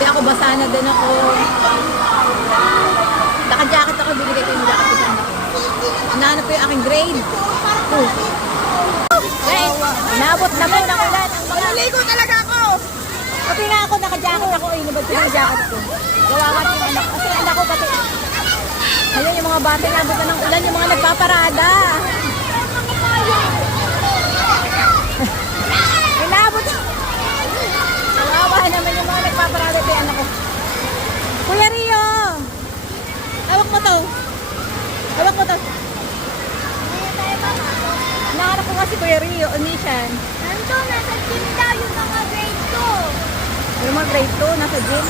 Kaya ako basa na din ako. Naka-jacket ako, binigay ko yung jacket ko sa anak ko. Hinahanap ko yung aking grade. Oh. Guys, naabot na po ng ulan. Naligo talaga ako! Pati nga ako, naka-jacket ako. Eh, nabad ko yung jacket ko. Gawawa yung anak. Kasi anak ko pati. Ayun, yung mga bata nga na ng ulan, yung mga nagpaparada. Inabot. Gawawa naman yung mga nagpaparada kay anak ko. Kuya Rio! Hawak mo to. Hawak mo to. Nahanap ko nga Onishan. Nandun, nasa gym daw yung mga grade ko. Yung mga grade 2, nasa gym.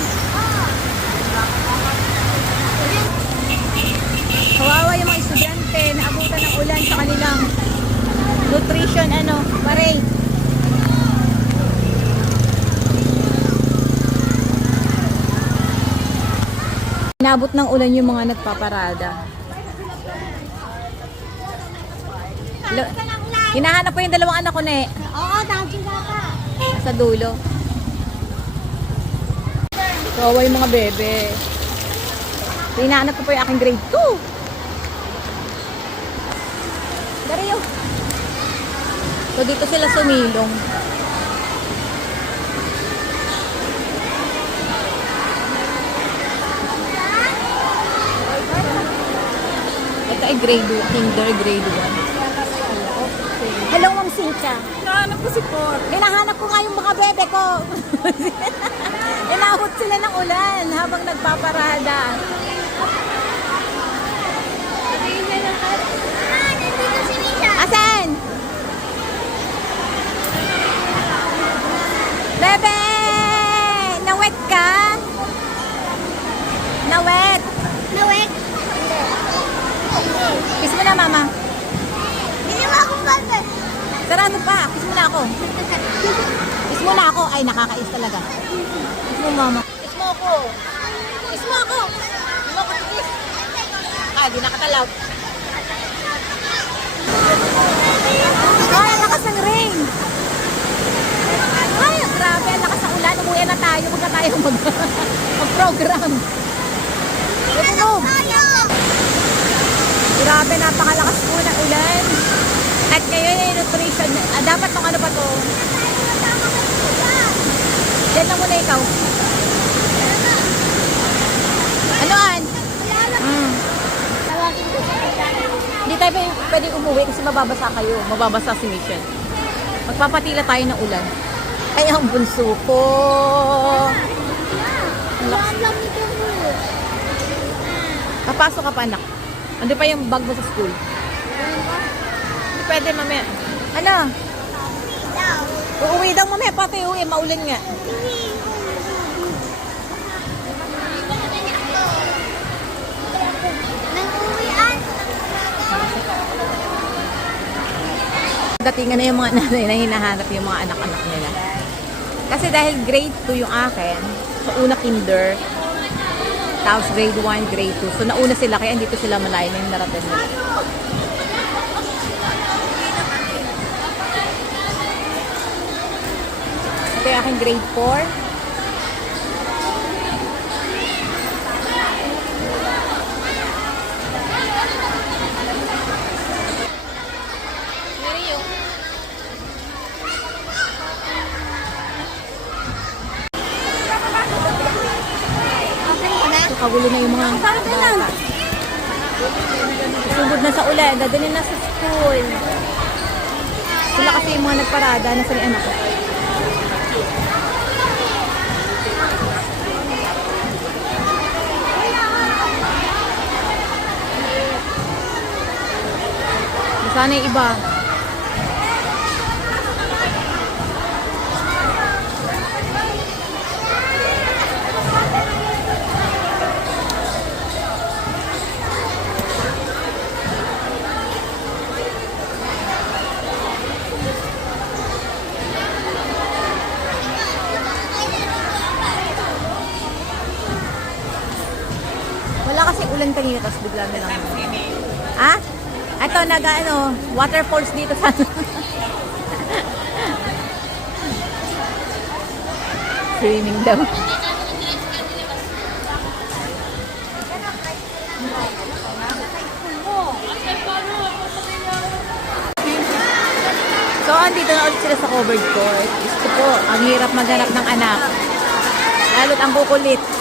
Kawawa yung mga estudyante na abutan ng ulan sa kanilang nutrition, ano, pare. Inabot ng ulan yung mga nagpaparada. Lo- Hinahanap ko yung dalawang anak ko na eh. Oo, ka ka. Sa dulo. Kawawa yung mga bebe. Hinahanap ko po yung aking grade 2. Dario. So dito sila sumilong. Ito ay grade 2, kinder grade 1. Hello, Ma'am Cynthia. Nahanap ko si Por. Hinahanap ko nga yung mga bebe ko. Inahot sila ng ulan habang nagpaparada. Ah, nandito si Misha. Asan? Bebe! Nawet ka? Nawet! Nawek. Kiss mo na, mama. Hindi mo akong bata. Sarado pa. Kiss mo na ako. Kiss mo na ako. Ay, nakakais talaga. Kiss mo, mama. Kiss mo ako. Kiss mo ako. Kiss mo ako, kiss. Ah, di nakatalaw. Ay, ang lakas ng rain. Ay, grabe. Ang lakas ng ulan. Umuwi na tayo. Huwag na tayo mag mag-program. Tulog. Tayo. Grabe, napakalakas po ng ulan. At ngayon ay nutrition. Ah, dapat tong ano pa to? Diyan lang muna ikaw. Ano an? Mm. Hindi tayo pwede, umuwi kasi mababasa kayo. Mababasa si Mission. Magpapatila tayo ng ulan. Ay, ang bunso ko. Papasok ka pa, anak. Ando pa yung bag mo sa school. Pwede, mamaya. Ano? Uuwi daw mamaya. Pati uwi, maulan nga. Datingan na yung mga nanay na hinahanap yung mga anak-anak nila. Kasi dahil grade 2 yung akin, sa una kinder, tapos grade 1, grade 2. So nauna sila, kaya dito sila malayo na yung narating nila. Aking grade 4. Okay na. So, kagulo na yung mga bata. Sugod na sa ulan, dadalhin na sa school. Sila kasi yung mga nagparada, nasa ni anak ko. Sana iba. ulan kanina, tapos bigla na lang. Ha? Ito, nag ano, waterfalls dito sa... Swimming daw. So, andito na ulit sila sa covered court. Gusto po, ang hirap maghanap ng anak. Lalo't ang kukulit.